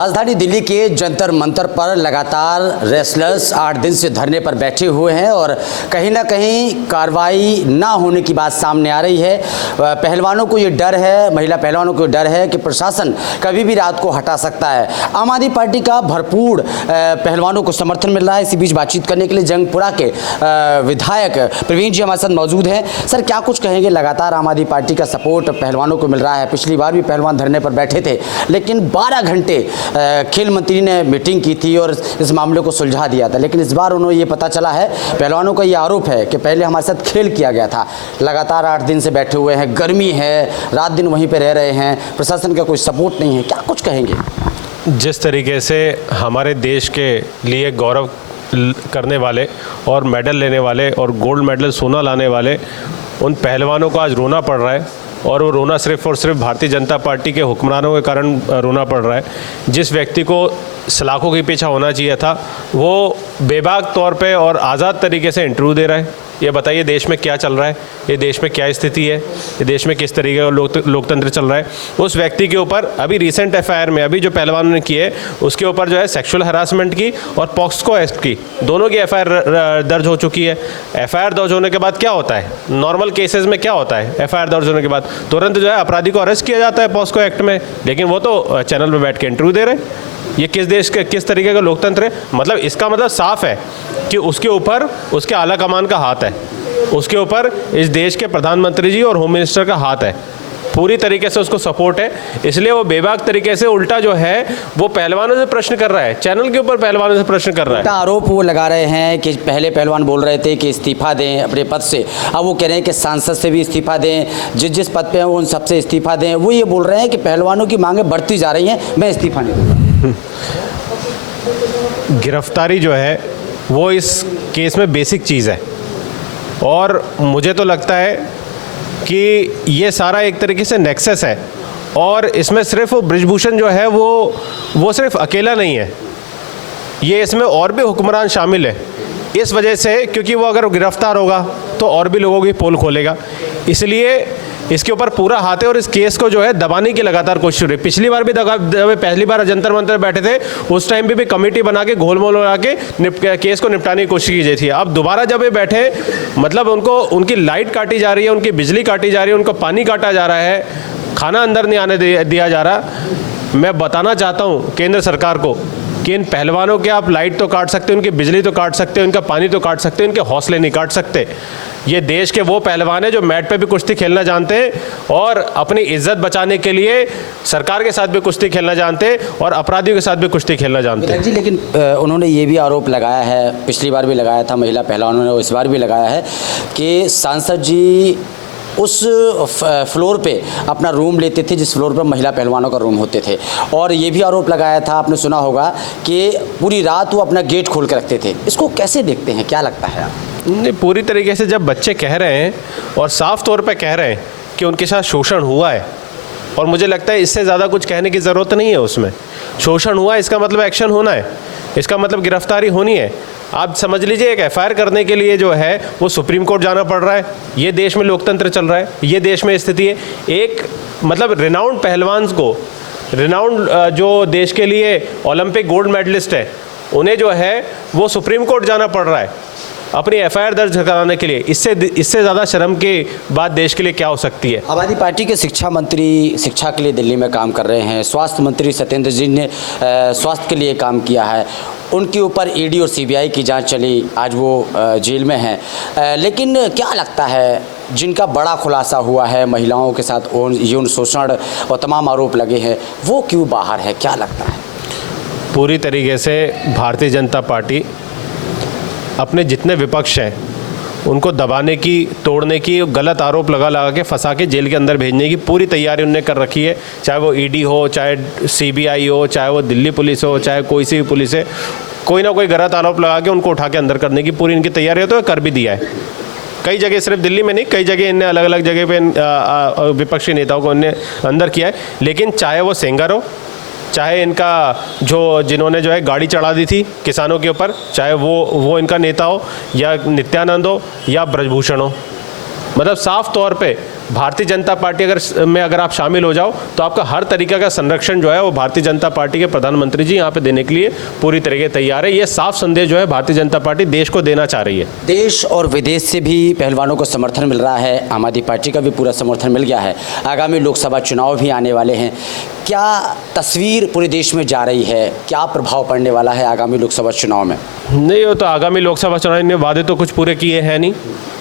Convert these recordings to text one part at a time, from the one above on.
राजधानी दिल्ली के जंतर मंतर पर लगातार रेसलर्स 8 दिन से धरने पर बैठे हुए हैं और कहीं ना कहीं कार्रवाई ना होने की बात सामने आ रही है। पहलवानों को ये डर है, महिला पहलवानों को डर है कि प्रशासन कभी भी रात को हटा सकता है। आम आदमी पार्टी का भरपूर पहलवानों को समर्थन मिल रहा है। इसी बीच बातचीत करने के लिए जंगपुरा के विधायक प्रवीण जी हमारे साथ मौजूद हैं। सर, क्या कुछ कहेंगे? लगातार आम आदमी पार्टी का सपोर्ट पहलवानों को मिल रहा है। पिछली बार भी पहलवान धरने पर बैठे थे, लेकिन 12 घंटे खेल मंत्री ने मीटिंग की थी और इस मामले को सुलझा दिया था। लेकिन इस बार उन्होंने ये पता चला है, पहलवानों का ये आरोप है कि पहले हमारे साथ खेल किया गया था। लगातार 8 दिन से बैठे हुए हैं, गर्मी है, रात दिन वहीं पे रह रहे हैं, प्रशासन का कोई सपोर्ट नहीं है। क्या कुछ कहेंगे? जिस तरीके से हमारे देश के लिए गौरव करने वाले और मेडल लेने वाले और गोल्ड मेडल सोना लाने वाले उन पहलवानों को आज रोना पड़ रहा है, और वो रोना सिर्फ और सिर्फ भारतीय जनता पार्टी के हुक्मरानों के कारण रोना पड़ रहा है। जिस व्यक्ति को सलाखों के पीछे होना चाहिए था, वो बेबाक तौर पे और आज़ाद तरीके से इंटरव्यू दे रहा है। ये बताइए देश में क्या चल रहा है, ये देश में क्या स्थिति है, ये देश में किस तरीके का लोकतंत्र चल रहा है। उस व्यक्ति के ऊपर अभी रिसेंट एफआईआर में, अभी जो पहलवानों ने की है, उसके ऊपर जो है सेक्सुअल हरासमेंट की और पॉक्सको एक्ट की, दोनों की एफआईआर दर्ज हो चुकी है। एफआईआर दर्ज होने के बाद क्या होता है, नॉर्मल केसेस में क्या होता है, एफआईआर दर्ज होने के बाद तुरंत जो है अपराधी को अरेस्ट किया जाता है पॉक्सको एक्ट में, लेकिन वो तो चैनल पर बैठ के इंटरव्यू दे रहे हैं। ये किस देश के किस तरीके का लोकतंत्र है? मतलब इसका मतलब साफ है कि उसके ऊपर उसके आला कमान का हाथ है, उसके ऊपर इस देश के प्रधानमंत्री जी और होम मिनिस्टर का हाथ है, पूरी तरीके से उसको सपोर्ट है। इसलिए वो बेबाक तरीके से उल्टा जो है वो पहलवानों से प्रश्न कर रहा है, चैनल के ऊपर पहलवानों से प्रश्न कर रहा है। आरोप वो लगा रहे हैं कि पहले पहलवान बोल रहे थे कि इस्तीफा दें अपने पद से, अब वो कह रहे हैं कि सांसद से भी इस्तीफा दें, जिस पद पे हैं उन सबसे इस्तीफा दें। वो ये बोल रहे हैं कि पहलवानों की मांगें बढ़ती जा रही हैं, मैं इस्तीफा नहीं दूंगा। गिरफ्तारी जो है वो इस केस में बेसिक चीज़ है, और मुझे तो लगता है कि ये सारा एक तरीके से नेक्सस है, और इसमें सिर्फ वो बृजभूषण जो है वो सिर्फ अकेला नहीं है, ये इसमें और भी हुक्मरान शामिल है। इस वजह से, क्योंकि वो अगर गिरफ्तार होगा तो और भी लोगों की पोल खोलेगा, इसलिए इसके ऊपर पूरा हाथ है और इस केस को जो है दबाने की लगातार कोशिश हो रही है। पिछली बार भी पहली बार जंतर मंतर बैठे थे, उस टाइम पे भी कमेटी बना के घोल-मोल लगा के केस को निपटाने की कोशिश की गई थी। अब दोबारा जब ये बैठे, मतलब उनकी लाइट काटी जा रही है, उनकी बिजली काटी जा रही है, उनको पानी काटा जा रहा है, खाना अंदर नहीं आने दिया जा रहा। मैं बताना चाहता हूँ केंद्र सरकार को कि इन पहलवानों के आप लाइट तो काट सकते हो, उनकी बिजली तो काट सकते हो, उनका पानी तो काट सकते हो, उनके हौसले नहीं काट सकते। ये देश के वो पहलवान हैं जो मैट पे भी कुश्ती खेलना जानते हैं और अपनी इज्जत बचाने के लिए सरकार के साथ भी कुश्ती खेलना जानते हैं और अपराधियों के साथ भी कुश्ती खेलना जानते हैं। जी, लेकिन उन्होंने ये भी आरोप लगाया है, पिछली बार भी लगाया था महिला पहलवानों ने, इस बार भी लगाया है कि सांसद जी उस फ्लोर पे अपना रूम लेते थे जिस फ्लोर पर महिला पहलवानों का रूम होते थे, और ये भी आरोप लगाया था, आपने सुना होगा, कि पूरी रात वो अपना गेट खोल कर रखते थे। इसको कैसे देखते हैं, क्या लगता है? नहीं, पूरी तरीके से जब बच्चे कह रहे हैं और साफ तौर पे कह रहे हैं कि उनके साथ शोषण हुआ है, और मुझे लगता है इससे ज़्यादा कुछ कहने की ज़रूरत नहीं है। उसमें शोषण हुआ है, इसका मतलब एक्शन होना है, इसका मतलब गिरफ्तारी होनी है। आप समझ लीजिए, एक एफआईआर करने के लिए जो है वो सुप्रीम कोर्ट जाना पड़ रहा है। ये देश में लोकतंत्र चल रहा है, ये देश में स्थिति है। एक मतलब रिनाउंड पहलवान को, रिनाउंड जो देश के लिए ओलंपिक गोल्ड मेडलिस्ट है, उन्हें जो है वो सुप्रीम कोर्ट जाना पड़ रहा है अपनी एफआईआर दर्ज कराने के लिए। इससे ज़्यादा शर्म की बात देश के लिए क्या हो सकती है? आम आदमी पार्टी के शिक्षा मंत्री शिक्षा के लिए दिल्ली में काम कर रहे हैं, स्वास्थ्य मंत्री सत्येंद्र जी ने स्वास्थ्य के लिए काम किया है, उनके ऊपर ईडी और सीबीआई की जांच चली, आज वो जेल में हैं। लेकिन क्या लगता है, जिनका बड़ा खुलासा हुआ है, महिलाओं के साथ यौन शोषण और तमाम आरोप लगे हैं, वो क्यों बाहर है? क्या लगता है? पूरी तरीके से भारतीय जनता पार्टी अपने जितने विपक्ष हैं उनको दबाने की, तोड़ने की, गलत आरोप लगा के फंसा के जेल के अंदर भेजने की पूरी तैयारी उन्होंने कर रखी है। चाहे वो ईडी हो, चाहे सीबीआई हो, चाहे वो दिल्ली पुलिस हो, चाहे कोई सी भी पुलिस है, कोई ना कोई गलत आरोप लगा के उनको उठा के अंदर करने की पूरी इनकी तैयारी है, तो कर भी दिया है। कई जगह, सिर्फ दिल्ली में नहीं, कई जगह इनने अलग अलग जगह पे विपक्षी नेताओं को इनने अंदर किया है। लेकिन चाहे वो सेंगर हो, चाहे इनका जिन्होंने जो है गाड़ी चढ़ा दी थी किसानों के ऊपर, चाहे वो इनका नेता हो, या नित्यानंद हो, या ब्रजभूषण हो, मतलब साफ तौर पे भारतीय जनता पार्टी अगर आप शामिल हो जाओ तो आपका हर तरीके का संरक्षण जो है वो भारतीय जनता पार्टी के प्रधानमंत्री जी यहाँ पे देने के लिए पूरी तरीके तैयार है। ये साफ संदेश जो है भारतीय जनता पार्टी देश को देना चाह रही है। देश और विदेश से भी पहलवानों को समर्थन मिल रहा है, आम आदमी पार्टी का भी पूरा समर्थन मिल गया है। आगामी लोकसभा चुनाव भी आने वाले हैं, क्या तस्वीर पूरे देश में जा रही है, क्या प्रभाव पड़ने वाला है आगामी लोकसभा चुनाव में? नहीं, वो तो आगामी लोकसभा चुनाव ने वादे तो कुछ पूरे किए हैं नहीं,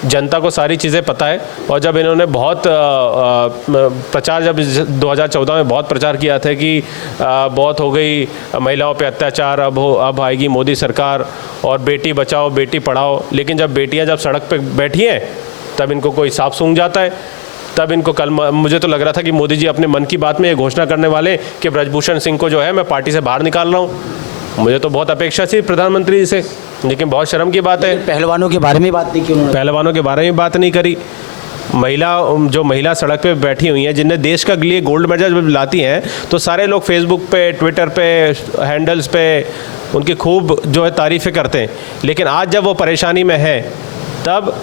जनता को सारी चीज़ें पता है। और जब इन्होंने बहुत प्रचार, जब 2014 में बहुत प्रचार किया था कि बहुत हो गई महिलाओं पे अत्याचार, अब आएगी मोदी सरकार और बेटी बचाओ बेटी पढ़ाओ, लेकिन जब बेटियां जब सड़क पे बैठी हैं तब इनको कोई सांप सूंघ जाता है। तब इनको कल मुझे तो लग रहा था कि मोदी जी अपने मन की बात में ये घोषणा करने वाले कि ब्रजभूषण सिंह को जो है मैं पार्टी से बाहर निकाल रहा हूँ। मुझे तो बहुत अपेक्षा थी प्रधानमंत्री जी से, लेकिन बहुत शर्म की बात है पहलवानों के बारे में बात नहीं की उन्होंने। पहलवानों के बारे में बात नहीं करी। महिला सड़क पे बैठी हुई हैं जिनने देश का लिए गोल्ड मेडल लाती हैं, तो सारे लोग फेसबुक पे, ट्विटर पे, हैंडल्स पे उनकी खूब जो है तारीफ़ें करते हैं। लेकिन आज जब वो परेशानी में है तब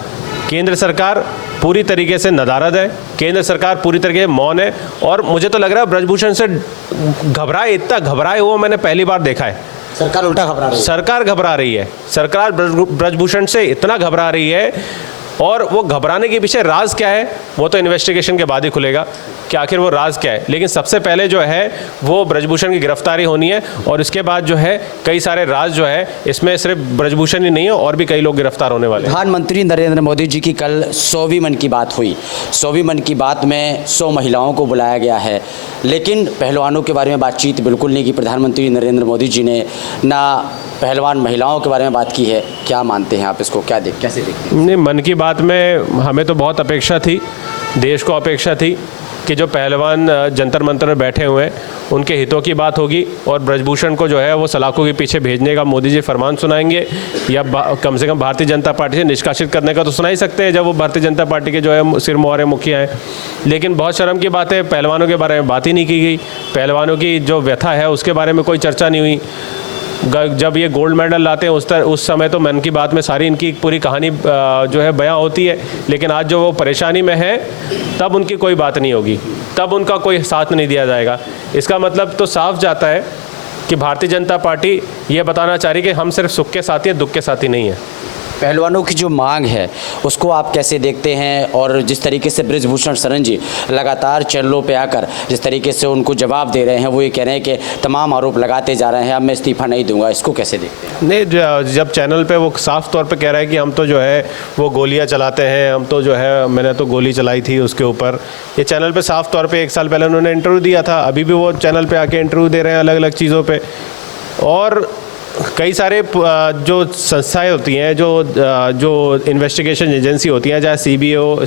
केंद्र सरकार पूरी तरीके से नदारद है, केंद्र सरकार पूरी तरीके से मौन है। और मुझे तो लग रहा है ब्रजभूषण से इतना घबराए हुआ मैंने पहली बार देखा है। सरकार उल्टा घबरा रही है। सरकार घबरा रही है। सरकार ब्रजभूषण से इतना घबरा रही है, और वो घबराने के पीछे राज क्या है वो तो इन्वेस्टिगेशन के बाद ही खुलेगा कि आखिर वो राज क्या है। लेकिन सबसे पहले जो है वो ब्रजभूषण की गिरफ्तारी होनी है, और इसके बाद जो है कई सारे राज जो है, इसमें सिर्फ ब्रजभूषण ही नहीं है और भी कई लोग गिरफ्तार होने वाले हैं। प्रधानमंत्री नरेंद्र मोदी जी की कल 100वीं मन की बात हुई। 100वीं मन की बात में 100 महिलाओं को बुलाया गया है, लेकिन पहलवानों के बारे में बातचीत बिल्कुल नहीं की प्रधानमंत्री नरेंद्र मोदी जी ने, ना पहलवान महिलाओं के बारे में बात की है। क्या मानते हैं आप इसको, कैसे देखते हैं? नहीं, मन की बात में हमें तो बहुत अपेक्षा थी, देश को अपेक्षा थी कि जो पहलवान जंतर मंतर में बैठे हुए हैं उनके हितों की बात होगी, और ब्रजभूषण को जो है वो सलाखों के पीछे भेजने का मोदी जी फरमान सुनाएंगे, या कम से कम भारतीय जनता पार्टी से निष्कासित करने का तो सुना ही सकते हैं जब वो भारतीय जनता पार्टी के जो है सिरमौर मुखिया हैं। लेकिन बहुत शर्म की बात है, पहलवानों के बारे में बात ही नहीं की गई। पहलवानों की जो व्यथा है उसके बारे में कोई चर्चा नहीं हुई। जब ये गोल्ड मेडल लाते हैं उस समय तो मन की बात में सारी इनकी पूरी कहानी जो है बयां होती है, लेकिन आज जो वो परेशानी में है तब उनकी कोई बात नहीं होगी, तब उनका कोई साथ नहीं दिया जाएगा। इसका मतलब तो साफ जाता है कि भारतीय जनता पार्टी ये बताना चाह रही कि हम सिर्फ सुख के साथी हैं, दुख के साथी नहीं हैं। पहलवानों की जो मांग है उसको आप कैसे देखते हैं? और जिस तरीके से ब्रजभूषण शरण जी लगातार चैनलों पे आकर जिस तरीके से उनको जवाब दे रहे हैं, वो ये कह रहे हैं कि तमाम आरोप लगाते जा रहे हैं, अब मैं इस्तीफा नहीं दूंगा, इसको कैसे देखते हैं? नहीं, जब चैनल पे वो साफ तौर पे कह रहा है कि हम तो जो है वो गोलियां चलाते हैं, हम तो जो है मैंने तो गोली चलाई थी उसके ऊपर, ये चैनल पे साफ तौर पे 1 साल पहले उन्होंने इंटरव्यू दिया था, अभी भी वो चैनल पे आके इंटरव्यू दे रहे हैं अलग अलग चीज़ों पर। और कई सारे जो संस्थाएं होती हैं, जो इन्वेस्टिगेशन एजेंसी होती हैं, चाहे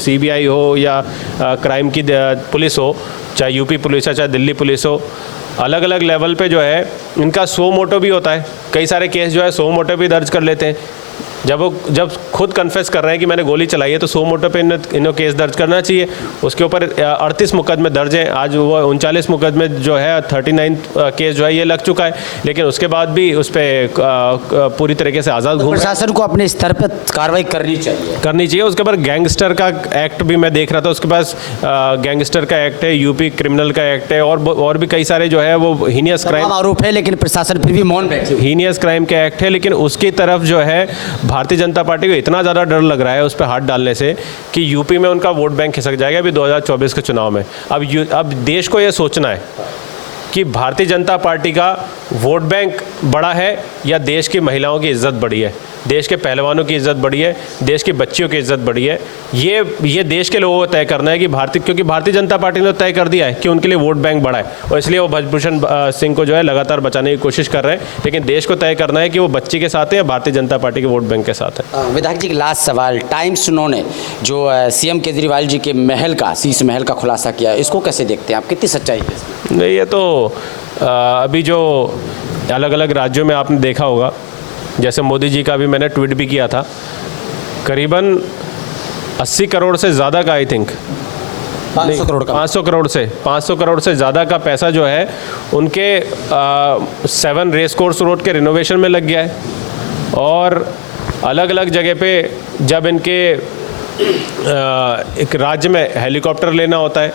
सीबीआई हो या क्राइम की पुलिस हो, चाहे यूपी पुलिस हो, चाहे दिल्ली पुलिस हो, अलग अलग लेवल पे जो है इनका सो मोटो भी होता है। कई सारे केस जो है सो मोटो भी दर्ज कर लेते हैं। जब खुद कन्फेस कर रहे हैं कि मैंने गोली चलाई है तो सो मोटो पे इन्हें केस दर्ज करना चाहिए। उसके ऊपर 38 मुकदमे दर्ज हैं, आज वो 39 मुकदमे जो है 39 केस जो है ये लग चुका है, लेकिन उसके बाद भी उस पर पूरी तरीके से आज़ाद घूम। प्रशासन को अपने स्तर पर कार्रवाई करनी चाहिए। उसके ऊपर गैंगस्टर का एक्ट भी मैं देख रहा था, उसके पास गैंगस्टर का एक्ट है, यूपी क्रिमिनल का एक्ट है, और भी कई सारे जो है वो हीनियस क्राइम आरोप है, लेकिन प्रशासन फिर भी मौन बैठे। हीनियस क्राइम का एक्ट है, लेकिन उसकी तरफ जो है भारतीय जनता पार्टी को इतना ज़्यादा डर लग रहा है उस पर हाथ डालने से कि यूपी में उनका वोट बैंक खिसक जाएगा अभी 2024 के चुनाव में। अब देश को ये सोचना है कि भारतीय जनता पार्टी का वोट बैंक बड़ा है या देश की महिलाओं की इज्जत बड़ी है, देश के पहलवानों की इज्जत बड़ी है, देश की बच्चियों की इज्जत बड़ी है। ये देश के लोगों को तय करना है कि क्योंकि भारतीय जनता पार्टी ने तय कर दिया है कि उनके लिए वोट बैंक बड़ा है, और इसलिए वो ब्रजभूषण सिंह को जो है लगातार बचाने की कोशिश कर रहे हैं। लेकिन देश को तय करना है कि वो बच्ची के साथ है या भारतीय जनता पार्टी के वोट बैंक के साथ है। विधायक जी, लास्ट सवाल, टाइम्स उन्होंने जो सीएम केजरीवाल जी के महल का, शीश महल का खुलासा किया, इसको कैसे देखते हैं आप, कितनी सच्चाई है इसमें? नहीं, ये तो अभी जो अलग अलग राज्यों में आपने देखा होगा, जैसे मोदी जी का भी मैंने ट्वीट भी किया था, करीबन 80 करोड़ से ज़्यादा का, आई थिंक 500 करोड़ से ज़्यादा का पैसा जो है उनके 7 रेस कोर्स रोड के रिनोवेशन में लग गया है। और अलग अलग जगह पे जब इनके एक राज्य में हेलीकॉप्टर लेना होता है,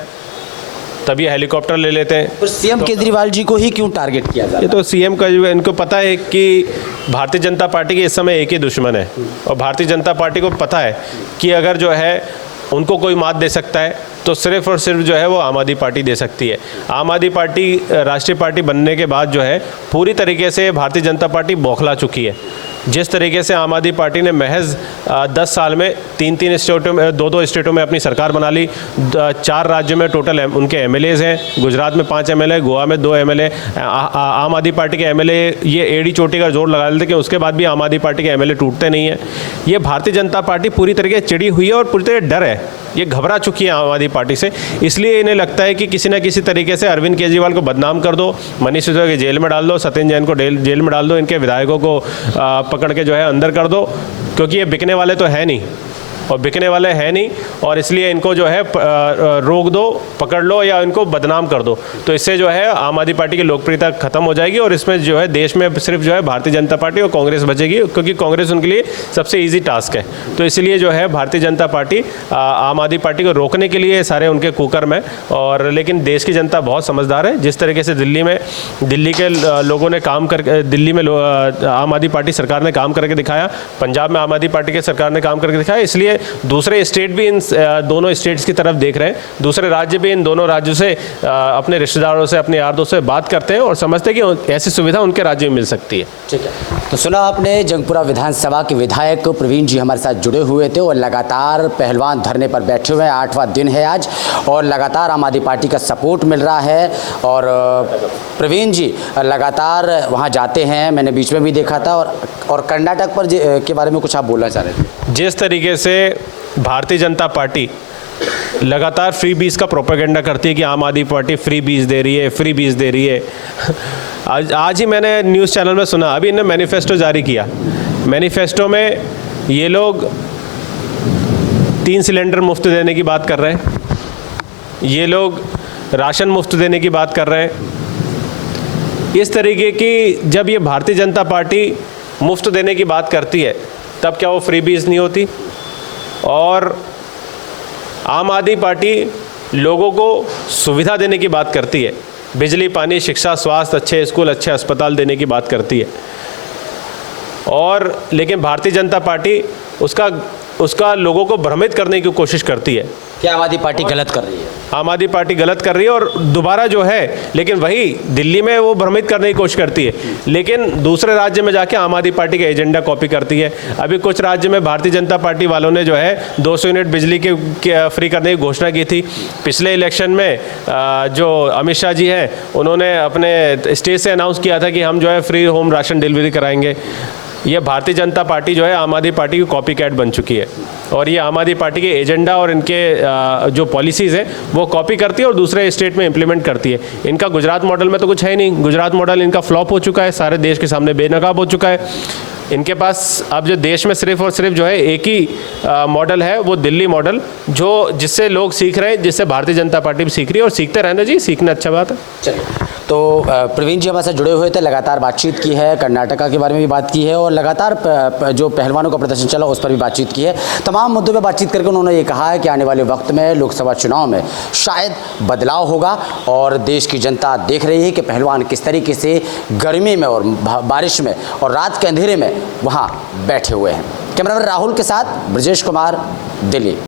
तभी हेलीकॉप्टर ले लेते हैं। पर सीएम केजरीवाल जी को ही क्यों टारगेट किया जा रहा ये तो सीएम का जो इनको पता है कि भारतीय जनता पार्टी के इस समय एक ही दुश्मन है, और भारतीय जनता पार्टी को पता है कि अगर जो है उनको कोई मात दे सकता है तो सिर्फ और सिर्फ जो है वो आम आदमी पार्टी दे सकती है। आम आदमी पार्टी राष्ट्रीय पार्टी बनने के बाद जो है पूरी तरीके से भारतीय जनता पार्टी बौखला चुकी है। जिस तरीके से आम आदमी पार्टी ने महज 10 साल में 3 स्टेटों में 2 स्टेटों में अपनी सरकार बना ली, 4 राज्यों में टोटल उनके एमएलएज हैं। गुजरात में 5 एमएलए, गोवा में 2 एमएलए। आम आदमी पार्टी के एमएलए ये एड़ी चोटी का जोर लगा लेते कि उसके बाद भी आम आदमी पार्टी के एमएलए टूटते नहीं हैं। ये भारतीय जनता पार्टी पूरी तरीके से चिड़ी हुई है और पूरी तरह डर है, ये घबरा चुकी है आम आदमी पार्टी से। इसलिए इन्हें लगता है कि किसी न किसी तरीके से अरविंद केजरीवाल को बदनाम कर दो, मनीष सिसोदिया को जेल में डाल दो, सत्येंद्र जैन को जेल में डाल दो, इनके विधायकों को पकड़ के जो है अंदर कर दो, क्योंकि ये बिकने वाले तो है नहीं और बिकने वाले हैं नहीं, और इसलिए इनको जो है रोक दो, पकड़ लो या इनको बदनाम कर दो। तो इससे जो है आम आदमी पार्टी की लोकप्रियता खत्म हो जाएगी और इसमें जो है देश में सिर्फ जो है भारतीय जनता पार्टी और कांग्रेस बचेगी, क्योंकि कांग्रेस उनके लिए सबसे ईजी टास्क है। तो इसलिए जो है भारतीय जनता पार्टी आम आदमी पार्टी को रोकने के लिए सारे उनके कुकर्म है। और लेकिन देश की जनता बहुत समझदार है। जिस तरीके से दिल्ली के लोगों ने काम कर, दिल्ली में आम आदमी पार्टी सरकार ने काम करके दिखाया, पंजाब में आम आदमी पार्टी की सरकार ने काम करके दिखाया, इसलिए दूसरे स्टेट भी इन दोनों स्टेट्स की तरफ देख रहे हैं। दूसरे राज्य भी इन दोनों राज्यों से अपने रिश्तेदारों से, अपने यार दोस्तों से बात करते हैं और समझते हैं कि ऐसी सुविधा उनके राज्य में मिल सकती है। ठीक है, तो सुना आपने जंगपुरा विधानसभा के विधायक प्रवीण जी हमारे साथ जुड़े हुए थे और लगातार पहलवान धरने पर बैठे हुए हैं। 8वां दिन है आज और लगातार आम आदमी पार्टी का सपोर्ट मिल रहा है और प्रवीण जी लगातार वहाँ जाते हैं, मैंने बीच में भी देखा था। और कर्नाटक पर के बारे में कुछ आप बोलना चाह रहे थे? जिस तरीके से भारतीय जनता पार्टी लगातार फ्री बीज का प्रोपेगेंडा करती है कि आम आदमी पार्टी फ्री बीज दे रही है, फ्री बीज दे रही है। आज ही मैंने न्यूज़ चैनल में सुना, अभी इन्होंने मैनिफेस्टो जारी किया। मैनिफेस्टो में ये लोग 3 सिलेंडर मुफ्त देने की बात कर रहे हैं, ये लोग राशन मुफ्त देने की बात कर रहे हैं। इस तरीके की जब ये भारतीय जनता पार्टी मुफ्त देने की बात करती है तब क्या वो फ्री बीज नहीं होती? और आम आदमी पार्टी लोगों को सुविधा देने की बात करती है, बिजली, पानी, शिक्षा, स्वास्थ्य, अच्छे स्कूल, अच्छे अस्पताल देने की बात करती है। और लेकिन भारतीय जनता पार्टी उसका लोगों को भ्रमित करने की कोशिश करती है। क्या आम आदमी पार्टी गलत कर रही है? आम आदमी पार्टी गलत कर रही है और दोबारा जो है, लेकिन वही दिल्ली में वो भ्रमित करने की कोशिश करती है, लेकिन दूसरे राज्य में जाके आम आदमी पार्टी का एजेंडा कॉपी करती है। अभी कुछ राज्य में भारतीय जनता पार्टी वालों ने जो है 200 यूनिट बिजली के फ्री करने की घोषणा की थी। पिछले इलेक्शन में जो अमित शाह जी हैं उन्होंने अपने स्टेज से अनाउंस किया था कि हम जो है फ्री होम राशन डिलीवरी कराएंगे। ये भारतीय जनता पार्टी जो है आम आदमी पार्टी की कॉपी कैट बन चुकी है और ये आम आदमी पार्टी के एजेंडा और इनके जो पॉलिसीज़ हैं वो कॉपी करती है और दूसरे स्टेट में इम्प्लीमेंट करती है। इनका गुजरात मॉडल में तो कुछ है ही नहीं, गुजरात मॉडल इनका फ्लॉप हो चुका है, सारे देश के सामने बेनकाब हो चुका है। इनके पास अब जो देश में सिर्फ और सिर्फ जो है एक ही मॉडल है, वो दिल्ली मॉडल, जो जिससे लोग सीख रहे हैं, जिससे भारतीय जनता पार्टी भी सीख रही है और सीखते रहना जी, सीखना अच्छा बात है। चलिए, तो प्रवीण जी हमारे साथ जुड़े हुए थे, लगातार बातचीत की है, कर्नाटका के बारे में भी बात की है और लगातार जो पहलवानों का प्रदर्शन चला उस पर भी बातचीत की है। तमाम मुद्दों पर बातचीत करके उन्होंने ये कहा है कि आने वाले वक्त में लोकसभा चुनाव में शायद बदलाव होगा और देश की जनता देख रही है कि पहलवान किस तरीके से गर्मी में और बारिश में और रात के अंधेरे में वहाँ बैठे हुए हैं। कैमरामैन राहुल के साथ ब्रजेश कुमार, दिल्ली।